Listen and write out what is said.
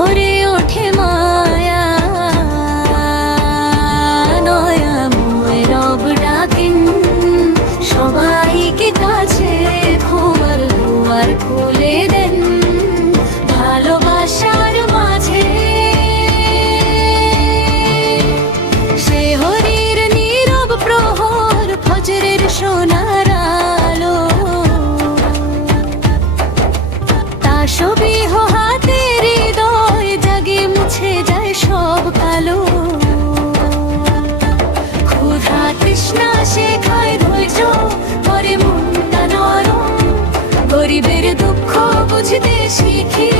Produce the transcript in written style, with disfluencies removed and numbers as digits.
ভরে ওঠে মায়া, নয়াময় রব ডাকেন সবাইকে কাছে, ক্ষমার দুয়ার খুলে দেন ভালোবাসার মাঝে। সে হরির নীরব প্রহর, ফজরের সোনার আলো, তাসবিহ হাতে হৃদয় জাগে, মুছে যায় সব কালো। ক্ষুধা তৃষ্ণা শেখায় ধৈর্য, করে মনটা নরম, গরিবের দুঃখ বুঝতে শিখি